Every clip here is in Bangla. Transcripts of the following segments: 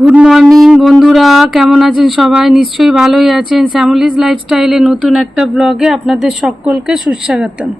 গুড মর্নিং বন্ধুরা, কেমন আছেন সবাই? নিশ্চয়ই ভালোই আছেন। শ্যামলিজ লাইফস্টাইলে নতুন একটা ব্লগে আপনাদের সকলকে সুস্বাগতম।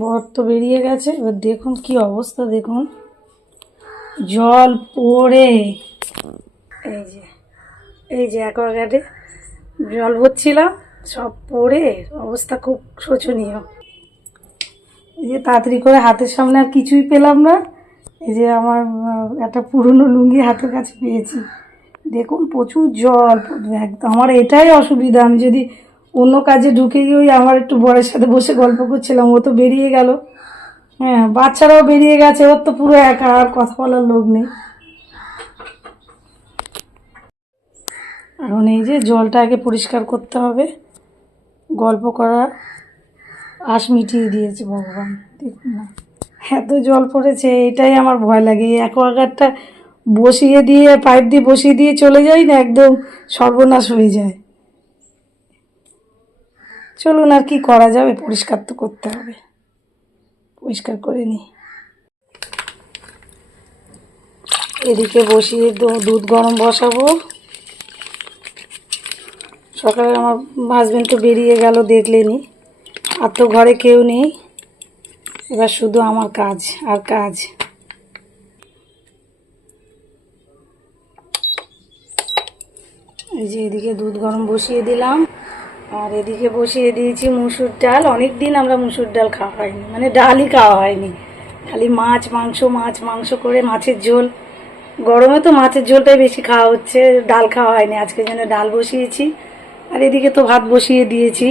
বর তো বেরিয়ে গেছে। এবার দেখুন কি অবস্থা, দেখুন জল পড়ে এই যে অ্যাকোয়াগার্ডে জল ভরছিলাম, সব পড়ে অবস্থা খুব শোচনীয়। এই যে তাড়াতাড়ি করে হাতের সামনে আর কিছুই পেলাম না। এই যে আমার একটা পুরনো লুঙ্গি হাতের কাছে পেয়েছি। দেখুন প্রচুর জল। একদম আমার এটাই অসুবিধা, আমি যদি অন্য কাজে ঢুকে গিয়ে আমার একটু বরের সাথে বসে গল্প করছিলাম, ও তো বেরিয়ে গেল। হ্যাঁ, বাচ্চারাও বেরিয়ে গেছে, ওর তো পুরো একা, আর কথা বলার লোক নেই। এখন এই যে জলটা আগে পরিষ্কার করতে হবে। গল্প করা আশ মিটিয়ে দিয়েছে ভগবান। দেখুন না এত জল পড়েছে, এটাই আমার ভয় লাগে। এই অ্যাকোয়াগার্ডটা বসিয়ে দিয়ে পাইপ দিয়ে বসিয়ে দিয়ে চলে যাই না, একদম সর্বনাশ হয়ে যায়। চলুন আর কি করা যাবে, পরিষ্কার তো করতে হবে, পরিষ্কার করে নিই। এদিকে বসিয়ে দুধ গরম বসাবো। সকালে আমার হাজব্যান্ড তো বেরিয়ে গেল, দেখলেনি, আর তো ঘরে কেউ নেই। এবার শুধু আমার কাজ আর কাজ। এই যে এদিকে দুধ গরম বসিয়ে দিলাম, আর এদিকে বসিয়ে দিয়েছি মুসুর ডাল। অনেক দিন আমরা মুসুর ডাল খাওয়া হয়নি, মানে ডালই খাওয়া হয়নি, খালি মাছ মাংস করে মাছের ঝোল। গরমে তো মাছের ঝোলটাই বেশি খাওয়া হচ্ছে, ডাল খাওয়া হয়নি। আজকে যেন ডাল বসিয়েছি, আর এদিকে তো ভাত বসিয়ে দিয়েছি।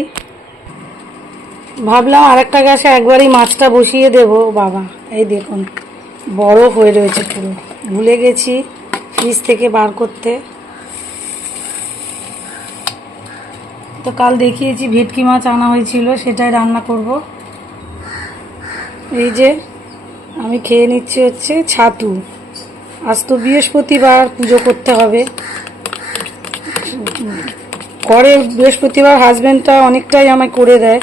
ভাবলাম আর একটা গ্যাসে একবারই মাছটা বসিয়ে দেব। বাবা এই দেখুন বরফ হয়ে রয়েছে পুরো, ভুলে গেছি ফ্রিজ থেকে বার করতে। তো কাল দেখিয়েছি ভেটকি মাছ আনা হয়েছিল, সেটাই রান্না করব। এই যে আমি খেয়ে নিচ্ছি হচ্ছে ছাতু। আজ তো বৃহস্পতিবার, পুজো করতে হবে। করে বৃহস্পতিবার হাজব্যান্ডটা অনেকটাই আমায় করে দেয়,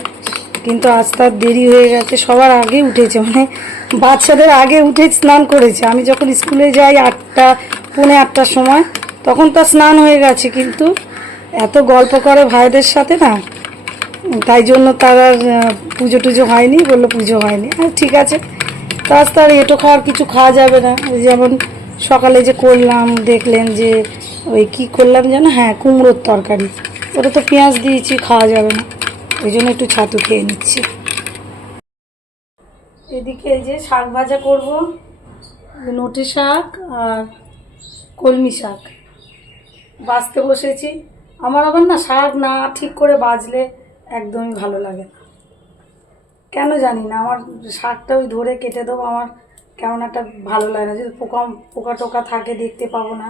কিন্তু আজ তার দেরি হয়ে গেছে। সবার আগে উঠেছে, মানে বাচ্চাদের আগে উঠে স্নান করেছে। আমি যখন স্কুলে যাই 8টা পৌনে 8টার সময়, তখন তো স্নান হয়ে গেছে, কিন্তু এত গল্প করে ভাইদের সাথে না, তাই জন্য তার আর পুজো টুজো হয়নি। বললো পুজো হয়নি, আর ঠিক আছে। তো আজ তার এঁটো খাওয়ার কিছু খাওয়া যাবে না। যেমন সকালে যে করলাম, দেখলেন যে ওই কি করলাম যেন, হ্যাঁ কুমড়োর তরকারি। ওটা তো পেঁয়াজ দিয়েছি, খাওয়া যাবে না, ওই জন্য একটু ছাতু খেয়ে নিচ্ছি। এদিকে এই যে শাক ভাজা করব, নোটে শাক আর কলমি শাক বাছতে বসেছি। আমার আবার না শাক না ঠিক করে বাজলে একদমই ভালো লাগে না, কেন জানি না। আমার শাকটা ওই ধরে কেটে দেবো, আমার কেমন একটা ভালো লাগে না। যদি পোকা টোকা থাকে দেখতে পাবো না,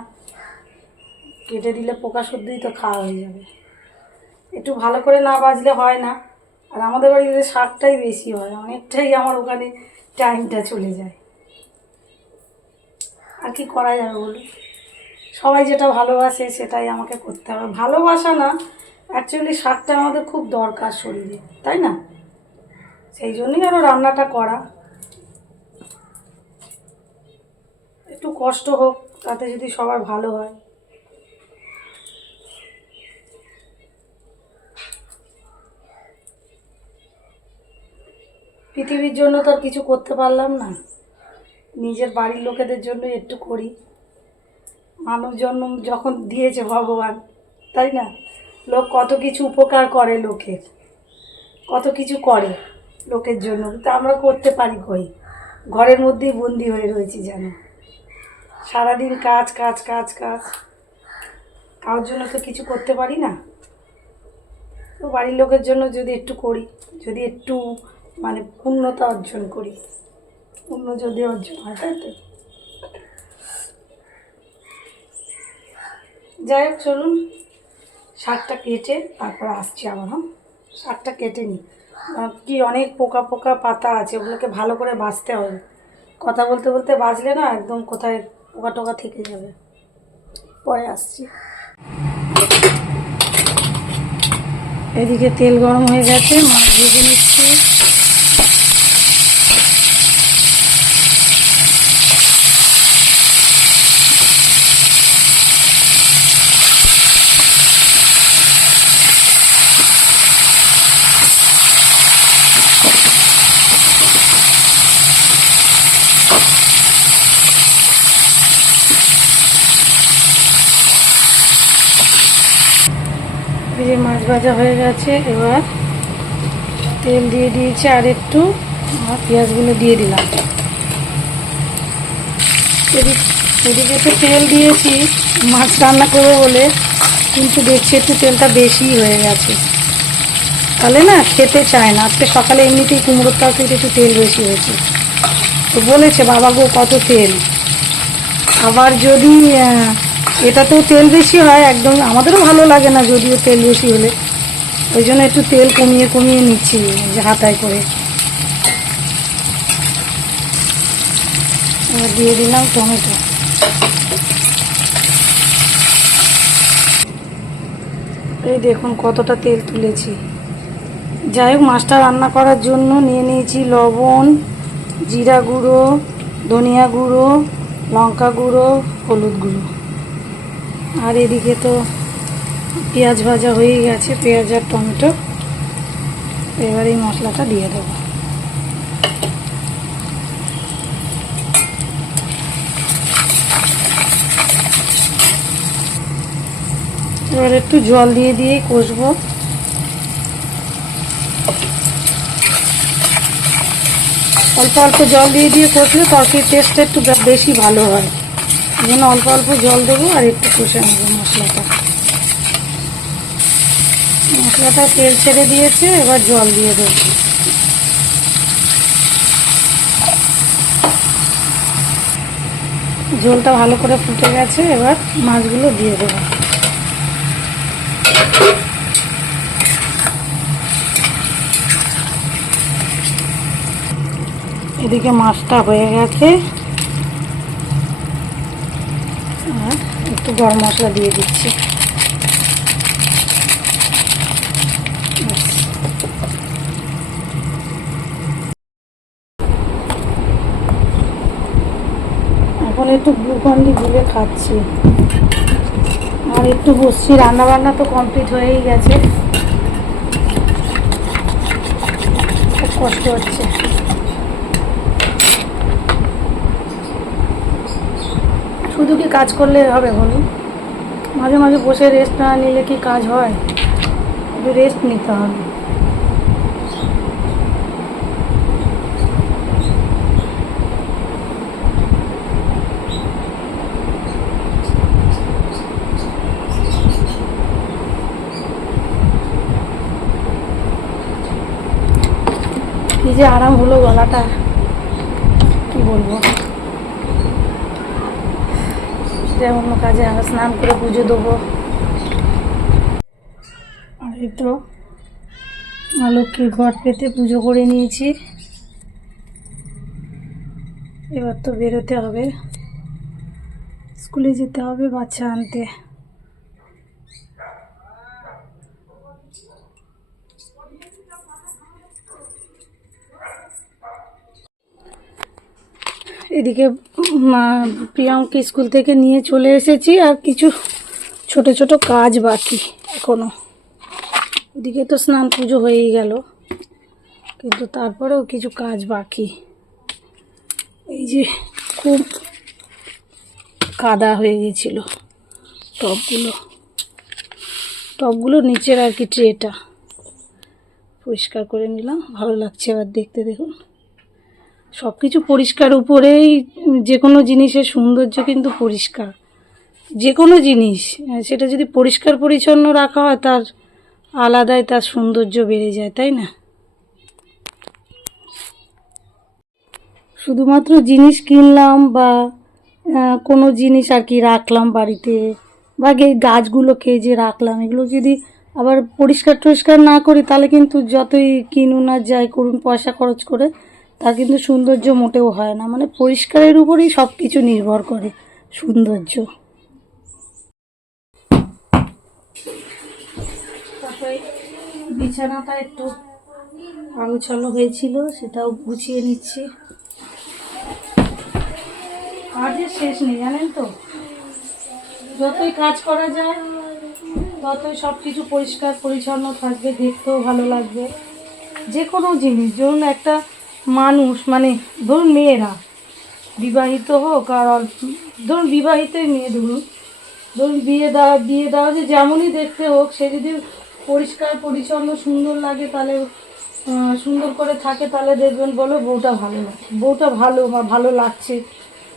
কেটে দিলে পোকা শুদ্ধই তো খাওয়া হয়ে যাবে। একটু ভালো করে না বাজলে হয় না। আর আমাদের বাড়িতে শাকটাই বেশি হয়, অনেকটাই আমার ওখানে টাইমটা চলে যায়। আর কি করা যাবে বলুন, সবাই যেটা ভালোবাসে সেটাই আমাকে করতে হবে। ভালোবাসা না, অ্যাকচুয়ালি শাকটা আমাদের খুব দরকার শরীরে, তাই না? সেই জন্যই আরও রান্নাটা করা। একটু কষ্ট হোক, তাতে যদি সবার ভালো হয়। পৃথিবীর জন্য তো আর কিছু করতে পারলাম না, নিজের বাড়ির লোকেদের জন্য একটু করি। মানব জন্ম যখন দিয়েছে ভগবান, তাই না? লোক কত কিছু উপকার করে, লোকের কত কিছু করে লোকের জন্য, কিন্তু আমরা করতে পারি কই? ঘরের মধ্যেই বন্দি হয়ে রয়েছি যেন, সারাদিন কাজ কাজ কাজ কাজ, কারোর জন্য তো কিছু করতে পারি না। তো বাড়ির লোকের জন্য যদি একটু করি, যদি একটু মানে পূর্ণতা অর্জন করি, পূর্ণ যদি অর্জন হয়, তাই তো। যাই হোক, চলুন শাকটা কেটে তারপর আসছি আবার। হ্যাঁ, শাকটা কেটে নিই, কি অনেক পোকা পোকা পাতা আছে, ওগুলোকে ভালো করে বাছতে হবে। কথা বলতে বলতে বাজলে না একদম কোথায় পোকা টোকা থেকে যাবে। পরে আসছি। এদিকে তেল গরম হয়ে গেছে, মাছ ভেজে নিচ্ছি। এই যে মাছ ভাজা হয়ে গেছে, এবার তেল দিয়ে দিয়েছি আর একটু, আর পেঁয়াজগুলো দিয়ে দিলাম। এদিকে তো তেল দিয়েছি মাছ রান্না করবো বলে, কিন্তু দেখছি একটু তেলটা বেশি হয়ে গেছে, তাহলে না খেতে চায় না। আজকে সকালে এমনিতেই কুমড়োর তরকারিতে একটু তেল বেশি হয়েছে, তো বলেছে বাবা গো কত তেল। আবার যদি এটাতেও তেল বেশি হয়, একদম আমাদেরও ভালো লাগে না যদিও তেল বেশি হলে, ওই জন্য একটু তেল কমিয়ে কমিয়ে নিচ্ছি যে হাতায় করে। এবার দিয়ে দিলাম টমেটো। এই দেখুন কতটা তেল তুলেছি। যাই হোক, মাছটা রান্না করার জন্য নিয়ে নিয়েছি লবণ, জিরা গুঁড়ো, ধনিয়া গুঁড়ো, লঙ্কা গুঁড়ো, হলুদ গুঁড়ো। আর এদিকে তো পেঁয়াজ ভাজা হয়ে গেছে, পেঁয়াজ আর টমেটো। এবার এই মশলাটা দিয়ে দেবো। এবার একটু জল দিয়ে দিয়েই কষবো। অল্প অল্প জল দিয়ে দিয়ে কষলে তরকারির টেস্টটা একটু বেশি ভালো হয়, এই জন্য অল্প অল্প জল দেবো আর একটু কষে নেবো মশলাটা। মশলাটা তেল ছেড়ে দিয়েছে, এবার জল দিয়ে দেবো। ঝোলটা ভালো করে ফুটে গেছে, এবার মাছগুলো দিয়ে দেবো। এদিকে মাছটা হয়ে গেছে, আর একটু গরম মশলা দিয়ে দিচ্ছি। এখন একটু গ্লুকন্ডি গুলে খাচ্ছি, আর একটু বসছি। রান্নাবান্না তো কমপ্লিট হয়েই গেছে, খুব কষ্ট হচ্ছে। শুধু কি কাজ করলে হবে বলুন? মাঝে মাঝে বসে রেস্ট না নিলে কি কাজ হয়? একটু রেস্ট নিতে হবে। কি যে আরাম হলো গলাটা, কি বলবো। যে অন্য কাজে আমরা স্নান করে পুজো দেবো। আর এই তো মা লক্ষ্মীর ঘট পেতে পুজো করে নিয়েছি। এবার তো বেরোতে হবে, স্কুলে যেতে হবে বাচ্চা আনতে। এদিকে প্রিয়াঙ্কা স্কুল থেকে নিয়ে চলে এসেছি, আর কিছু ছোট ছোট কাজ বাকি এখনো। ওদিকে তো স্নান পুজো হয়েই গেল, কিন্তু তারপরেও কিছু কাজ বাকি। এই যে খুব কাদা হয়ে গেছিল টবগুলো নিচের আর কি ট্রেটা পরিষ্কার করে নিলাম। ভালো লাগছে এবার দেখতে। দেখুন, সব কিছু পরিষ্কার উপরেই যে কোনো জিনিসের সৌন্দর্য কিন্তু পরিষ্কার। যে কোনো জিনিস সেটা যদি পরিষ্কার পরিচ্ছন্ন রাখা হয় তার আলাদাই তার সৌন্দর্য বেড়ে যায়, তাই না? শুধুমাত্র জিনিস কিনলাম বা কোনো জিনিস আর কি রাখলাম বাড়িতে, বা গাছগুলোকে যে রাখলাম, এগুলো যদি আবার পরিষ্কার টরিষ্কার না করি তাহলে কিন্তু যতই কিনুন আর যাই করুন পয়সা খরচ করে, তার কিন্তু সৌন্দর্য মোটেও হয় না। মানে পরিষ্কারের উপরেই সব কিছু নির্ভর করে সৌন্দর্য। তারপরে বিছানাটা একটু আলোচনা হয়েছিল, সেটাও গুছিয়ে নিচ্ছি। কাজের শেষ নেই জানেন তো, যতই কাজ করা যায় ততই সব কিছু পরিষ্কার পরিচ্ছন্ন থাকবে, দেখতেও ভালো লাগবে। যে কোনো জিনিস, ধরুন একটা মানুষ, মানে ধরুন মেয়েরা বিবাহিত হোক আর ধরুন বিবাহিতই মেয়ে, ধরুন বিয়ে দেওয়া যে যেমনই দেখতে হোক, সে যদি পরিষ্কার পরিচ্ছন্ন সুন্দর লাগে, তাহলে সুন্দর করে থাকে, তাহলে দেখবেন বলো বউটা ভালো লাগে, বউটা ভালো বা ভালো লাগছে।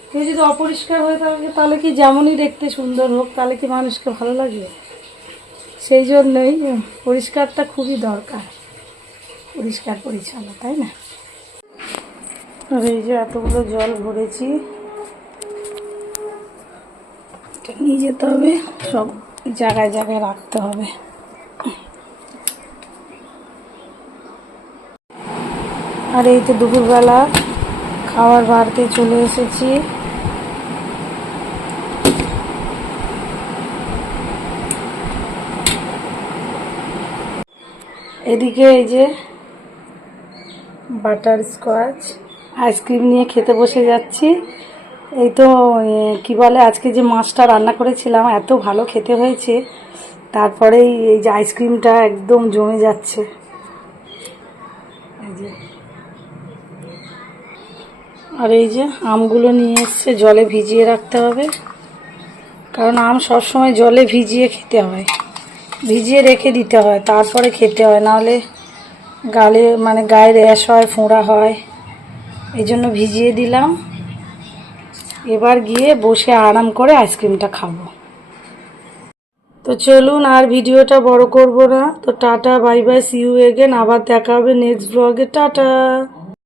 কেউ যদি অপরিষ্কার হয়ে থাকে তাহলে কি যেমনই দেখতে সুন্দর হোক, তাহলে কি মানুষকে ভালো লাগবে? সেই জন্যই পরিষ্কারটা খুবই দরকার, পরিষ্কার পরিচ্ছন্ন, তাই না? আর এই যে এতগুলো জল ভরেছি, এটা নিয়ে যেতে হবে, সব জায়গায় জায়গায় রাখতে হবে। আর এই তো দুপুরবেলা খাবার বাড়তে চলে এসেছি। এদিকে এই যে বাটার স্কচ আইসক্রিম নিয়ে খেতে বসে যাচ্ছি। এই তো কি বলে, আজকে যে মাছটা রান্না করেছিলাম এত ভালো খেতে হয়েছে, তারপরেই এই যে আইসক্রিমটা একদম জমে যাচ্ছে। এই যে, আর এই যে আমগুলো নিয়ে এসছে, জলে ভিজিয়ে রাখতে হবে, কারণ আম সবসময় জলে ভিজিয়ে খেতে হয়, ভিজিয়ে রেখে দিতে হয়, তারপরে খেতে হয়, নাহলে গালে মানে গায়ে র্যাশ হয়, ফোঁড়া হয়। এই জন্য ভিজিয়ে দিলাম। এবার গিয়ে বসে আরাম করে আইসক্রিমটা খাবো। তো চলুন, আর ভিডিওটা বড় করব না। তো tata, bye bye, see you again. আবার দেখা হবে নেক্সট ব্লগে। টাটা।